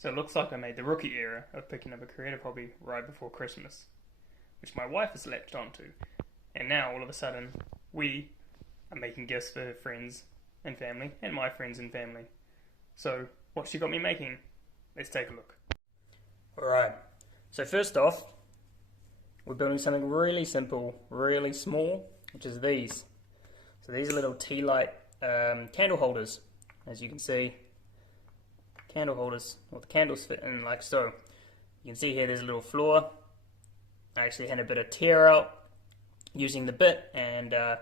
So it looks like I made the rookie error of picking up a creative hobby right before Christmas, which my wife has latched onto. And now, all of a sudden, we are making gifts for friends and family, and my friends and family. So, what she got me making? Let's take a look. Alright, so first off, we're building something really simple, really small, which is these. So these are little tea light candle holders, as you can see. Candle holders, well, the candles fit in like so. You can see here there's a little floor. I actually had a bit of tear out using the bit, and I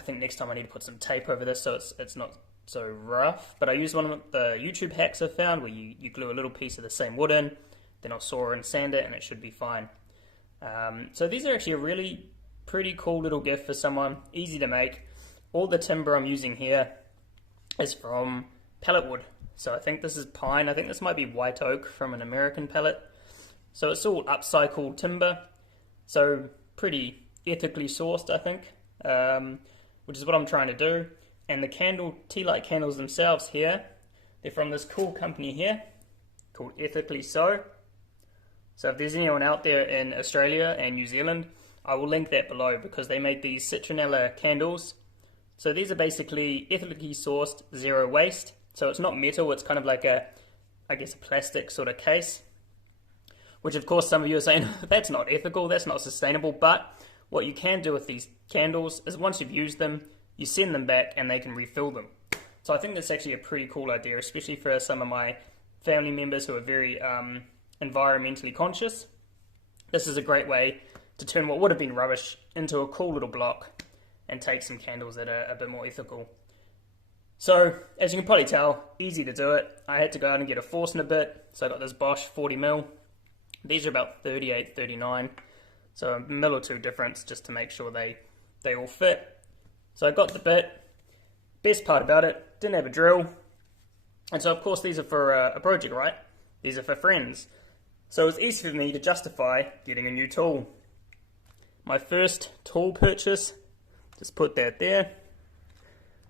think next time I need to put some tape over this so it's not so rough. But I used one of the YouTube hacks I found where you glue a little piece of the same wood in, then I'll saw and sand it, and it should be fine. So these are actually a really pretty cool little gift for someone, easy to make. All the timber I'm using here is from pallet wood. So I think this is pine. I think this might be white oak from an American pallet. So it's all upcycled timber. So pretty ethically sourced, I think, which is what I'm trying to do. And the tea light candles themselves here, they're from this cool company here called Ethically So. So if there's anyone out there in Australia and New Zealand, I will link that below because they make these citronella candles. So these are basically ethically sourced, zero waste. So it's not metal, it's kind of like a plastic sort of case. Which of course some of you are saying, that's not ethical, that's not sustainable. But what you can do with these candles is once you've used them, you send them back and they can refill them. So I think that's actually a pretty cool idea, especially for some of my family members who are very environmentally conscious. This is a great way to turn what would have been rubbish into a cool little block and take some candles that are a bit more ethical. So, as you can probably tell, easy to do it. I had to go out and get a Forstner bit, so I got this Bosch 40mm. These are about 38, 39, so a mil or two difference just to make sure they all fit. So I got the bit. Best part about it, didn't have a drill. And so of course these are for a project, right? These are for friends. So it was easy for me to justify getting a new tool. My first tool purchase, just put that there,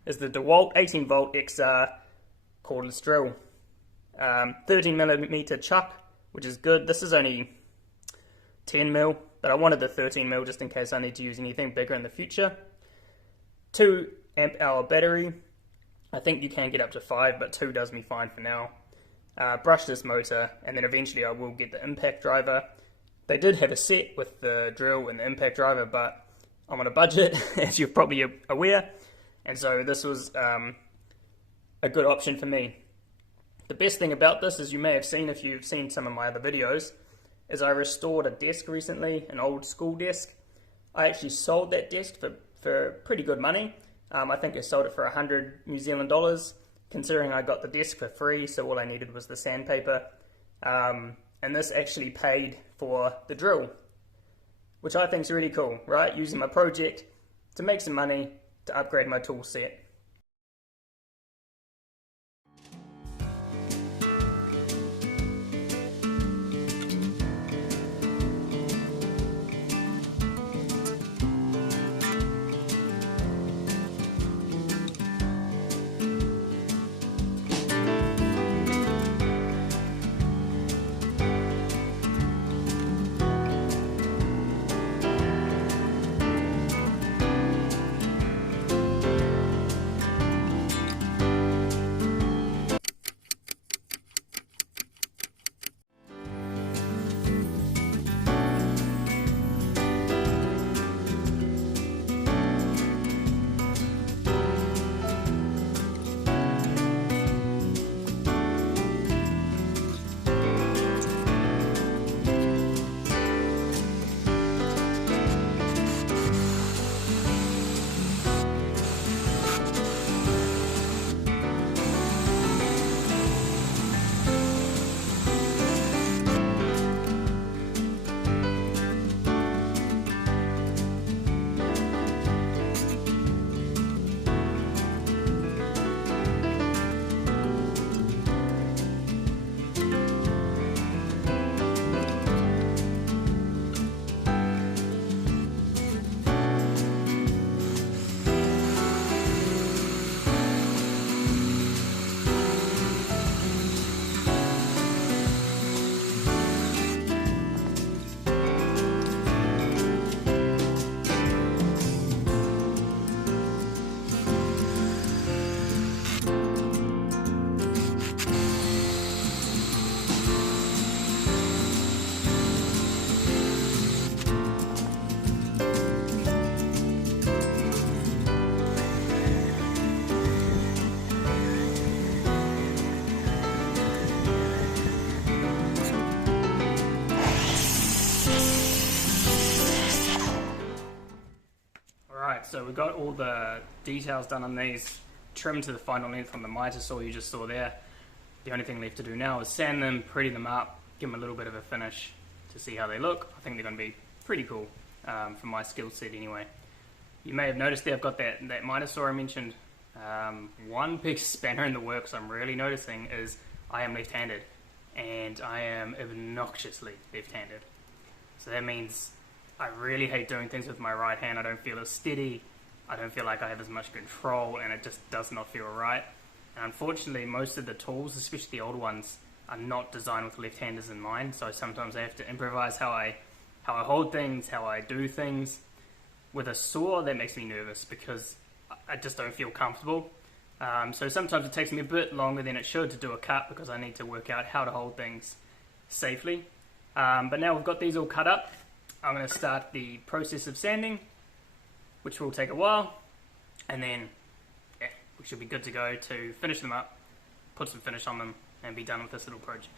is the DeWalt 18 volt XR cordless drill. 13mm chuck, which is good. This is only 10mm, but I wanted the 13mm just in case I need to use anything bigger in the future. 2 amp hour battery. I think you can get up to 5, but 2 does me fine for now. Brushless motor, and then eventually I will get the impact driver. They did have a set with the drill and the impact driver, but I'm on a budget, as you're probably aware, and so this was a good option for me. The best thing about this, as you may have seen if you've seen some of my other videos, is I restored a desk recently, an old school desk. I actually sold that desk for pretty good money. I think I sold it for 100 New Zealand dollars, considering I got the desk for free, so all I needed was the sandpaper. And this actually paid for the drill, which I think is really cool, right? Using my project to make some money to upgrade my tool set. so we've got all the details done on these, trimmed to the final length from the miter saw you just saw there. The only thing left to do now is sand them, pretty them up, give them a little bit of a finish to see how they look. I think they're going to be pretty cool for my skill set anyway. You may have noticed there I've got that miter saw I mentioned. One big spanner in the works I'm really noticing is I am left-handed, and I am obnoxiously left-handed. So that means I really hate doing things with my right hand. I don't feel as steady, I don't feel like I have as much control, and it just does not feel right. And unfortunately, most of the tools, especially the old ones, are not designed with left-handers in mind, so sometimes I have to improvise how I hold things, how I do things. With a saw, that makes me nervous because I just don't feel comfortable. So sometimes it takes me a bit longer than it should to do a cut because I need to work out how to hold things safely. But now we've got these all cut up, I'm going to start the process of sanding, which will take a while, and then we should be good to go to finish them up, put some finish on them, and be done with this little project.